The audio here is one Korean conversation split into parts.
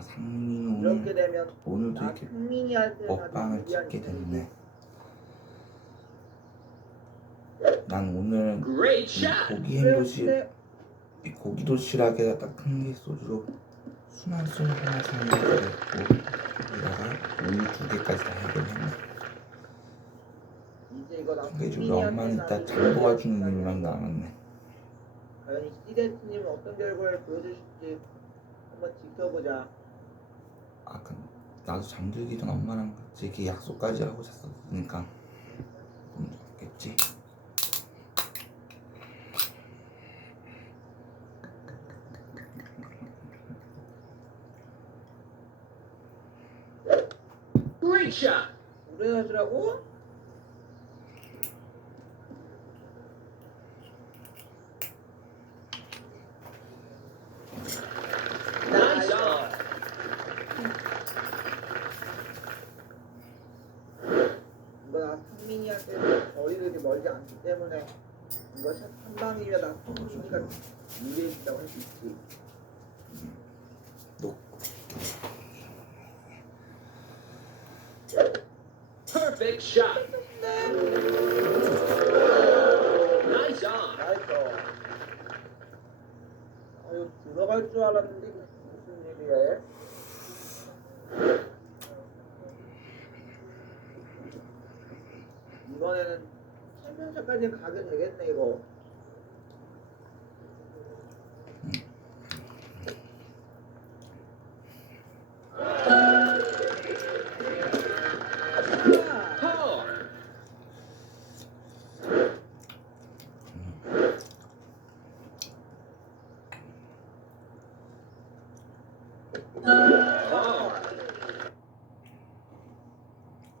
상민이 이렇게 오늘 되면 오늘도 나 이렇게 먹방을 찍게 됐네. 난 오늘 Great 이 shot. 고기 행도시 이 고기 도시락에 딱큰게 소주로 순한 술 하나 사는 거 그랬고 여기다가 우유 두 개까지 다 해결했네. 이제 이거 나 그게 엄마는 이따 장 도와주는 일만 남았네. 과연 시데스님은 어떤 결과를 보여주실지 한번 지켜보자. 아까 나도 잠들기 전 엄마랑 같이 이렇게 약속까지 하고 잤었으니까 좀 좋겠지. Shot. 오래 하시라고? Nice on. 이거 나 상민이한테 거리가 이렇게 멀지 않기 때문에 이거 샷한 방이면 나 상민이가 유리해진다고 할 수 있지. 너 Perfect shot. Nice on. 아유 들어갈 줄 알았는데 무슨 일이야? 이번에는 챔피언십까지 가게 되겠네 이거.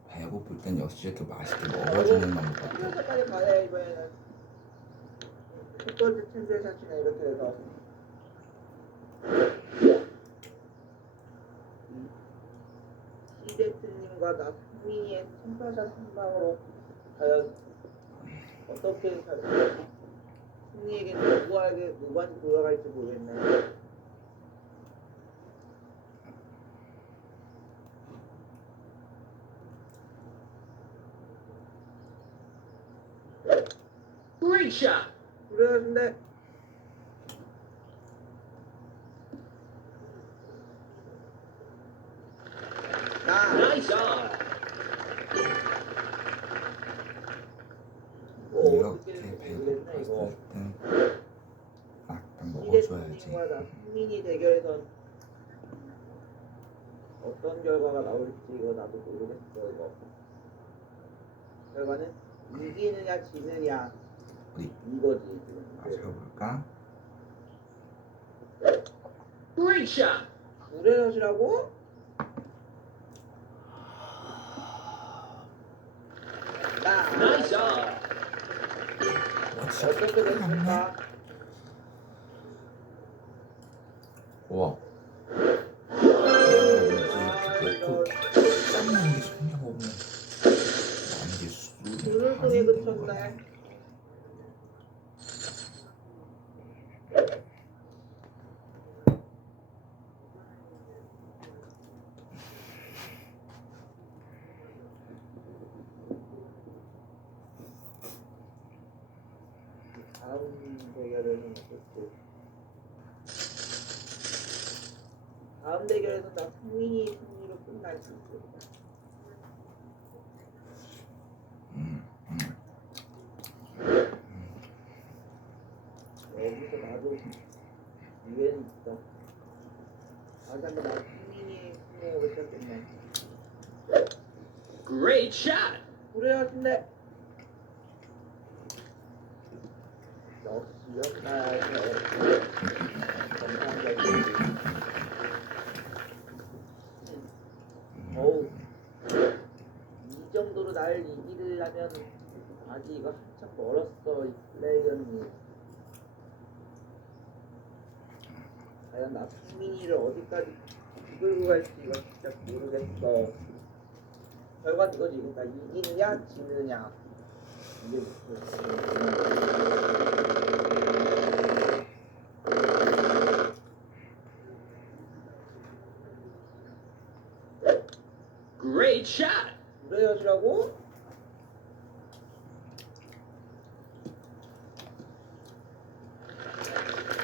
배고플 땐 역시 이렇게 맛있게 먹어주는 방법 같아. 챔피언십까지 가야 이번에는 첫 번째 챔피언십이네 이렇게 돼서. 시데트님과 나 상민이의 챔피언십 선방으로 과연 어떻게 잘 승리에게 누구에게 누구한테 돌아갈지 모르겠네. Great shot. 근데 나 Nice on. 이렇게 배고팠을 이거. 땐 막딱 먹어줘야지. 나 승민이 대결에선 어떤 결과가 나올지 이거 나도 모르겠어 이거. 결과는 이기느냐 지느냐 어디 이거지 지금. 마셔볼까? Great shot. 우레넛이라고? 나 Nice on. 와 진짜 어떻게. 됐을까? 다음 대결에서 나 승민이 승리로 끝날 수 있을까? 음, 음. 여기서 나도 유엔 있다. 한번 나 승민이 승리를 외쳤겠네. Great shot. 그래야신데 역시 역나야 정상적인 어우 이 날 이기려면 아직 이거 한참 멀었어 이 플레이어님 과연 나 승민이를 어디까지 이끌고 갈지 이거 진짜 모르겠어 결과는 이거지 그러니까 이기느냐 지느냐 이게. Great shot. 무례하시라고?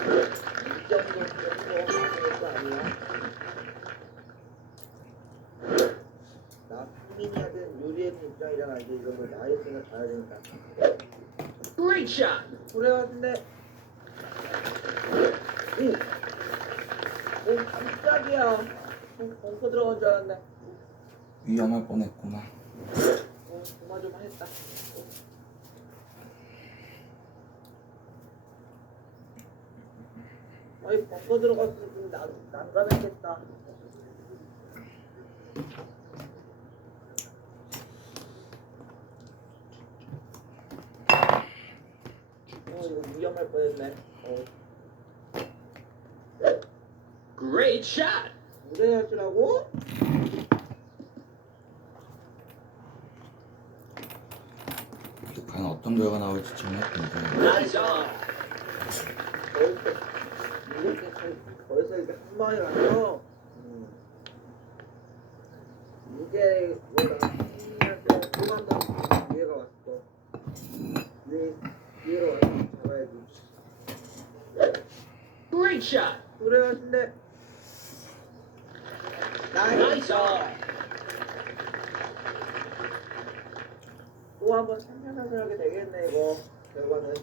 이 정도 정도 하는 거 아니야? 나 상민이한테는 유리한 입장이잖아. 이제 이런 거 나이 생각 가야 되니까. Great shot. 그래 같은데. 오. 오 깜짝이야. 공- 공포 들어간 줄 알았네. 위험할 뻔했구나. 어, 조마조마했다. 아이 벙커 들어갔으면 난 난감했겠다. 어 이거 위험할 뻔했네. 어 Great shot. 무례하시라고? 이게 과연 어떤 결과 나올지 정말 궁금해. Nice on. 이렇게 걸- 벌써 이렇게 한 방에 가서 음. 이게 뭐다 또한번 기회가 왔어. 기회 기회가 왔어. 잡아야지. Great shot. 그래 Nice on. 또 한번 생각하게 되겠네 이거. 결과는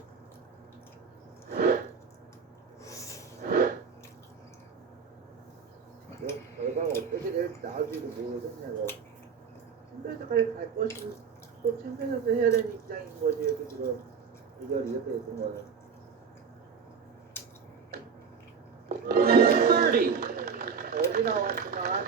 이거 이거 모르겠네 이거 챔피언스까지 갈 것이 또 챔피언스 해야 되는 입장인 거지 이렇게 지금 이결이 이렇게 됐던 거는 Birdie. 어디 나왔지만.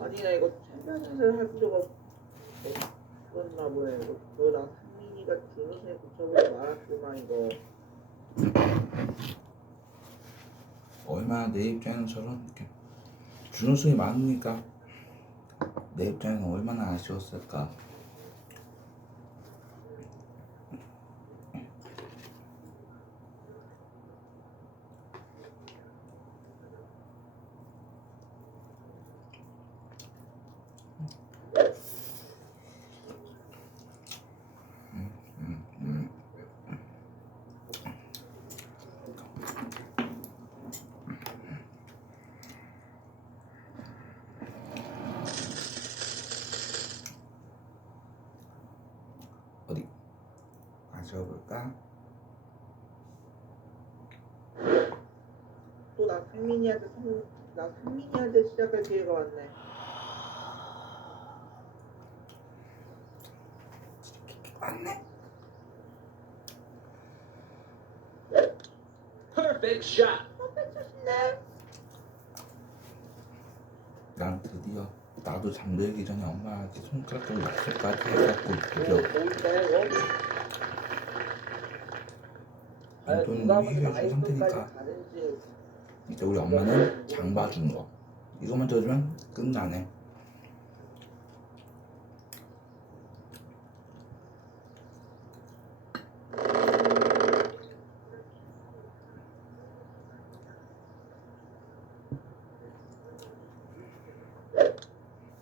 아니네 이거 챔피언스를 할 필요가 없었나 보네. 이거 너나 상민이가 준우승에 붙여보지 말았구만 이거 얼마나 내 입장에는 저런 이렇게 준우승이 많으니까? 내 입장에는 얼마나 아쉬웠을까. 어디 마셔볼까? 또나 상민이한테 성, 나 상민이한테 시작할 기회가 왔네 맞네. Perfect shot. 난 드디어 나도 잠들기 전에 엄마한테 손가락으로 약속까지 해갖고 드디어 이 돈 먼저 해결해줄 나이스까지 상태니까. 이제 우리 엄마는 장 봐준 거. 이거만 들어주면 끝나네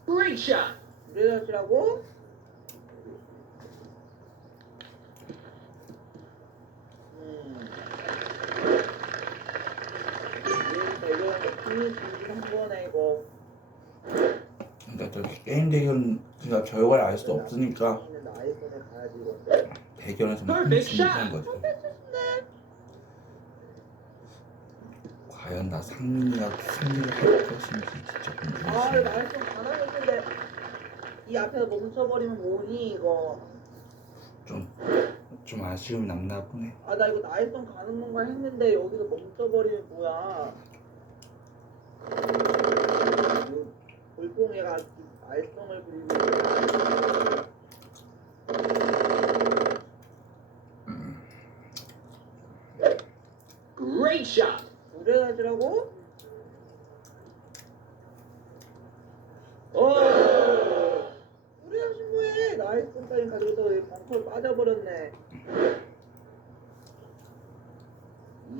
Great shot. 무례하시라고? 음. 이거 이거 힘이 진한 거네 이거. 그러니까 저 게임 대결은 그러니까 결과를 알 수 없으니까 승리한 shot. 거지 과연 나 상민이가 승리를 할 것인지 진짜 아, 궁금해 나이 좀 가난했는데 이 앞에서 멈춰버리면 뭐니 이거. 좀, 좀 아쉬움이 남나 보네. 아 나 이거 나일성 가는 건가 했는데 여기서 멈춰버리면 뭐야 볼뽕이가 알성을 부리고. Great shot. 무례하시라고? 어 무례하신 뭐해 나이 나이스까지 가지고서 왜 벙커를 빠져버렸네.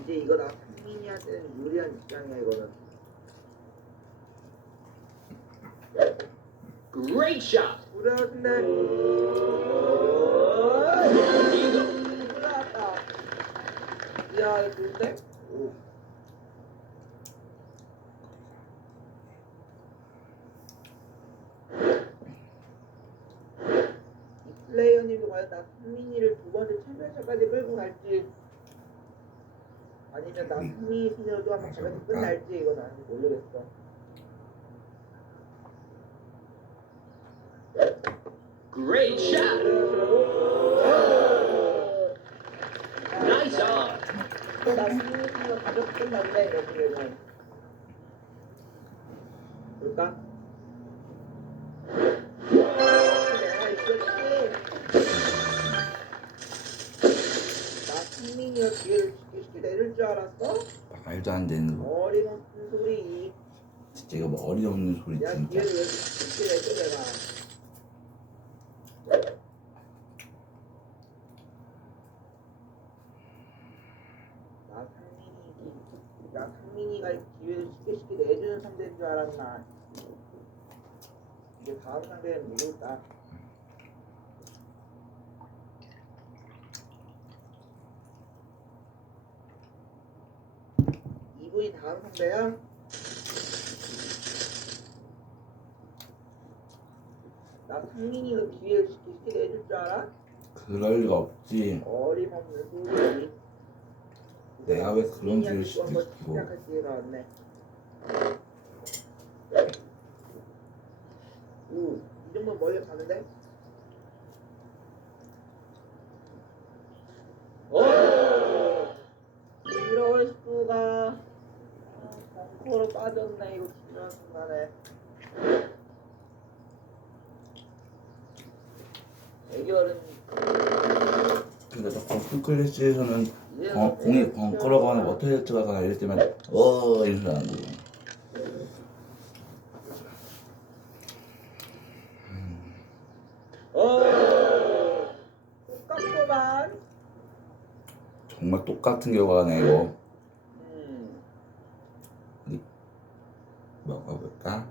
이제 이거 나 상민이한테는 유리한 입장이야 이거는. Great shot. Eagle. 올라왔다. 이야 좋은데? 오. 이 플레이어님도 과연 나 상민이를 두 번째 챔피언십까지 끌고 갈지 아니면 나 상민이 피녀도 한번 가면서 끝날지 이건 아직 모르겠어. Great shot. Nice on. 나 상민이 피녀 가볍게 끝났네 이렇게 볼까? 내가 있었지. 나 승민이가 기회를 쉽게 내릴 줄 알았어? 말도 안 되는 거. 어림없는 소리. 진짜 이거 뭐 어리없는 소리 진짜. 기회를 왜 쉽게 내줘 내가. 나 상민이, 나 상민이가 기회를 쉽게 쉽게 내주는 알았나. 이제 다음 상대는 누굴까? 이분이 다음 상대야? 나 상민이가 기회를 쉽게 쉽게 내줄 줄 알아? 그럴 리가 없지. 어림없는 소리. 내가 왜 그런 기회를 시키고. 시작할 기회가 왔네. 오, 이 정도 멀리 가는데? 이럴 수가. 아, 벙커로 빠졌네 이거 중요한 순간에 저 골프 클래스에서는 공이 벙커로 가거나 워터헤드 가거나 이럴 때만 어 이런 소리 나고 어 똑같구만 정말 똑같은 결과네 이거 음. 먹어볼까?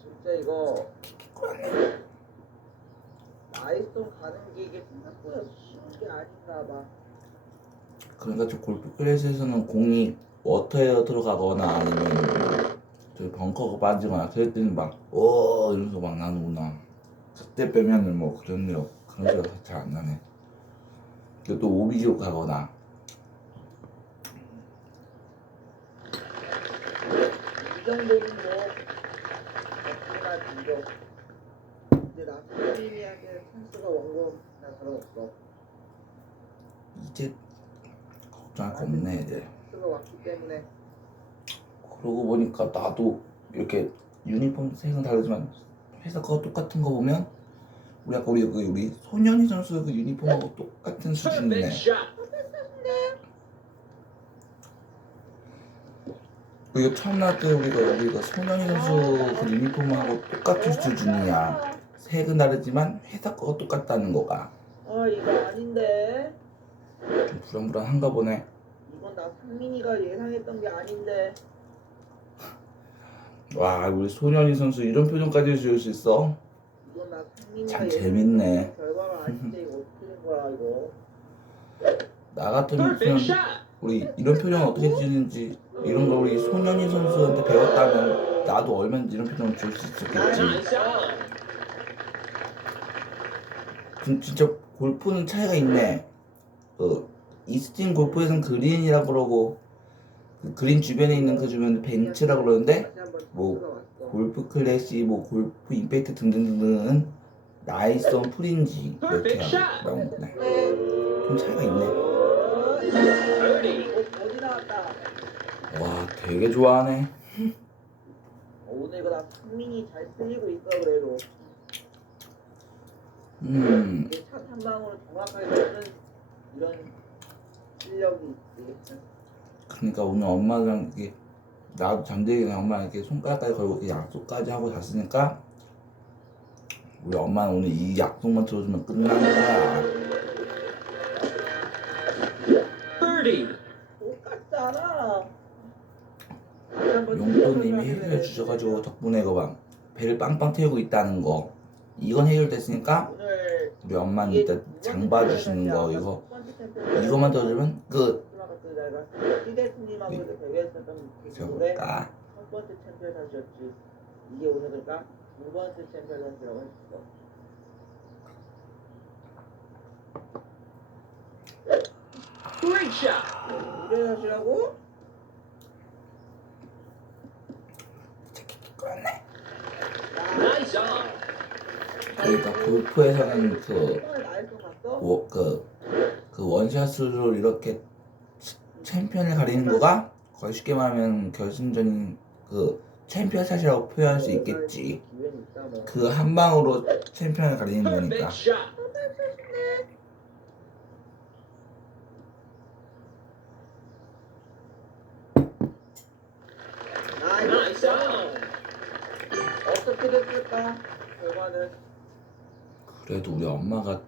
진짜 이거 마이스톤 가는 게 이게 생각보다 쉬운 게 아닌가 봐. 그러니까 저 골프 클래스에서는 공이 워터에 들어가거나 아니면 저 벙커가 빠지거나 그럴 때는 막어 이러면서 막 나누구나. 그때 빼면은 뭐 그런 일 없- 그런 소리가 잘안 나네. 근데 또 오비지로 가거나. 이뭐 적구나 진정 이제 나 상민이한테 찬스가 원고 나 다름없어. 이제 걱정할 거 없네 이제 찬스가 왔기 때문에 그러고 보니까 나도 이렇게 유니폼 색은 다르지만 회사 거 똑같은 거 보면 우리 아까 우리 그 우리 손현희 선수 그 유니폼하고 똑같은 수준이네. 처음 나올 때 우리가 우리가 손현희 선수 그 유니폼하고 똑같은 수준이야. 색은 다르지만 회사 거가 똑같다는 거가 아 이거 아닌데 좀 불안불안한가 보네. 나 상민이가 예상했던 게 아닌데 와 우리 손현희 선수 이런 표정까지 지을 수 있어? 이건 나 상민이가 참 예상했던 재밌네. 결과가 아닌데 이거 어떻게 된 거야 이거 나 같으면 그냥. 우리 이런 표정 어떻게 지는지 이런 거 우리 손현희 선수한테 배웠다면 나도 얼마든지 이런 표정 지을 수 있었겠지. 그 진짜 골프는 차이가 있네. 그 이스틴 골프에서는 그린이라고 그러고 그 그린 주변에 있는 그 주변 벤치라고 그러는데 뭐, 골프 클래시, 뭐 골프 임팩트 등등등은 나이스온 프린지 이렇게. 나온 거네. 네. 좀 차이가 있네. 와 되게 좋아하네. 어, 오늘 이거 나 상민이 잘 틀리고 있어 그래도 음 샷한 방으로 정확하게 이런 실력이 있지. 그러니까 오늘 엄마랑 이렇게 나도 잠들기 전에 엄마랑 이렇게 손가락까지 걸고 이렇게 약속까지 하고 잤으니까 우리 엄마는 오늘 이 약속만 들어주면 끝나는 거야. Birdie. 똑같잖아. 용돈님이 해결해 주셔가지고 덕분에 봐 배를 빵빵 태우고 있다는 거 이건 해결됐으니까 엄마는 일단 장 봐주시는 거 이거 이거만 들어주면 끝. 시대스님하고도 대회했었던 그 노래 저까 첫 번째 챔피언 선수였지. 이게 오늘 그러니까 두 번째 챔피언 선수라고 했어. Nice on. 그러니까 골프에서는 그 갔어? 워, 그, 그 원샷으로 이렇게 치- 챔피언을 가리는 거가 거의 쉽게 말하면 결승전인 그 챔피언 샷이라고 표현할 수 있겠지. 그 한 방으로 챔피언을 가리는 거니까. 어떻게 됐을까? 결과는 그래도 우리 엄마가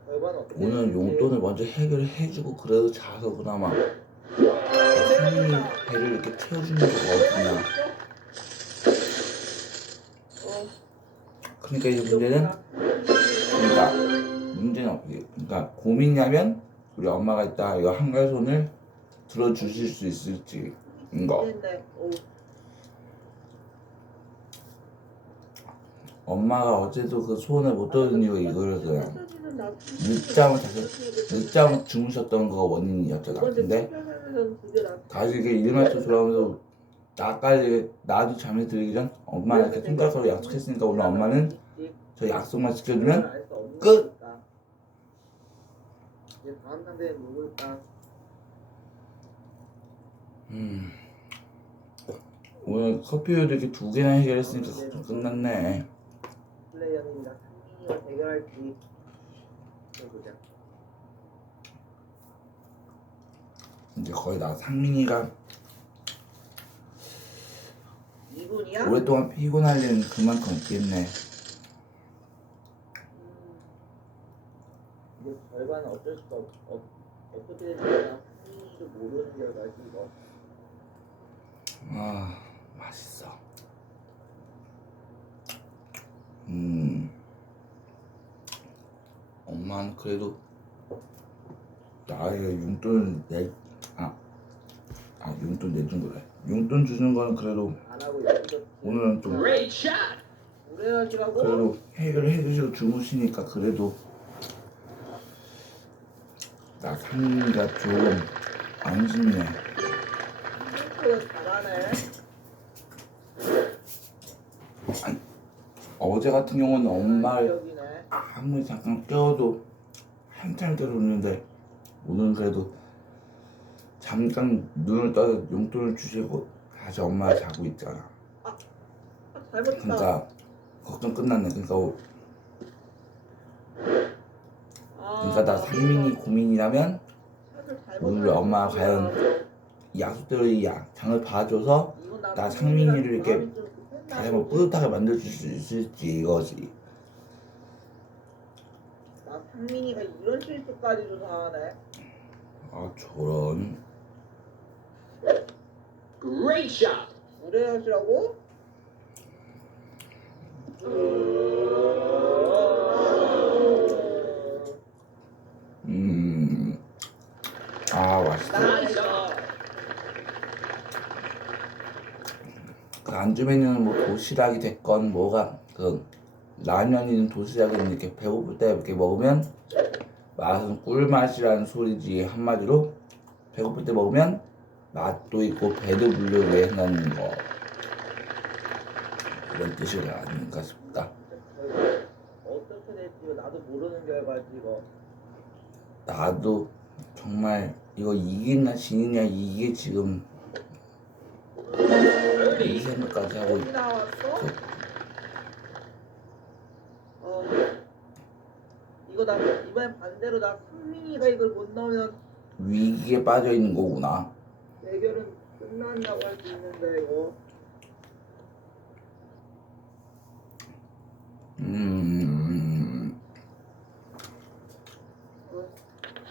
오늘. 용돈을 먼저 해결을 해주고 그래도 자서 그나마 성민이 배를 이렇게 채워주는 거가 어떠냐. 어, 그러니까 이 문제는 그러니까 문제는 없지. 그러니까 고민이냐면 우리 엄마가 이따 이 한가손을 들어주실 수 있을지 이거. 됐네. 오, 엄마가 어제도 그 소원을 못 들은 이유가 이거였어요. 는 나- 늦잠을 자서 늦잠 주무셨던 거가 원인이었잖아. 근데 다시 이게 일마트 돌아오면서 나까지 나도 잠이 들기 전 엄마한테 손가락으로 약속했으니까 오늘 엄마는. 저 약속만 지켜주면 끝! 음 오늘 커피도 이렇게 두 개나 해결했으니까 좀 끝났네. 상민이가 대결할지 해보자. 이제 거의 다 상민이가 2분이야? 오랫동안 피곤할 일은 그만큼 없겠네. 이게 결과는 어쩔 수가 없, 없, 어떻게 될지 나 상민이도 모르는 결과지 이거. 아 맛있어. 음 엄마는 그래도 나에게 용돈을 내, 아, 아 용돈 내준 거래. 용돈 주는 거는 그래도 오늘은 좀? 그래도 해결을 해주시고 주무시니까 그래도 나 상민이가 좀 안심이네. 탱크가 잘하네. 어제 같은 경우는 엄마를. 아무리 잠깐 깨워도 한참 깨우는데 오늘은 그래도 잠깐 눈을 떠서 용돈을 주시고 다시 엄마가 자고 있잖아. 그러니까 걱정 끝났네. 그러니까 아, 그러니까 나 상민이 고민이라면 오늘 엄마가 사용했구나. 과연 이 약속대로 이 약, 장을 봐줘서 나 상민이를 이렇게 다시 한번 보지. 뿌듯하게 만들어줄 수 있을지 이거지. 나 상민이가 이런 실수까지도 다 하네. 아 저런. Great shot. 오래 하시라고? 음. 아 맛있다. Nice on. 그 안주 메뉴는 뭐 도시락이 됐건 뭐가 그 라면이든 도시락이든 이렇게 배고플 때 이렇게 먹으면 맛은 꿀맛이라는 소리지 한마디로 배고플 때 먹으면 맛도 있고 배도 불르게 해놓는 거 이런 뜻이 아닌가 싶다. 어떻게 될지 나도 모르는 결과지 이거. 나도 정말 이거 이기나 지느냐 이게 지금 이 Birdie. 생각까지 하고 나왔어? 어. 이거 나 이번엔 반대로 나 상민이가 이걸 못 넣으면 위기에 빠져 있는 거구나. 대결은 끝난다고 할 수 있는데 이거 음, 어,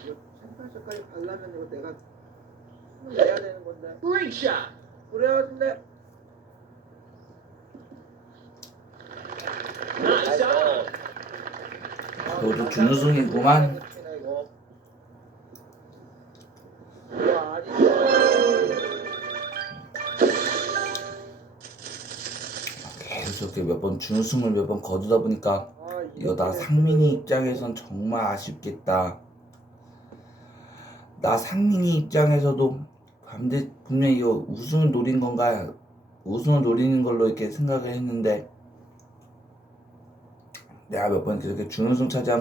이거 챔피언십까지 가려면 이거 내가 내야 되는 건데 shot. 그래야 근데 Nice on. 너도 준우승이구만. 계속 이렇게 몇번 준우승을 몇 번 거두다 보니까 아, 이거 나 상민이 입장에선 정말 아쉽겠다. 나 상민이 입장에서도 반대 분명히 이거 우승을 노린 건가 우승을 노리는 걸로 이렇게 생각을 했는데 내가 몇번 이렇게 준우승 차지한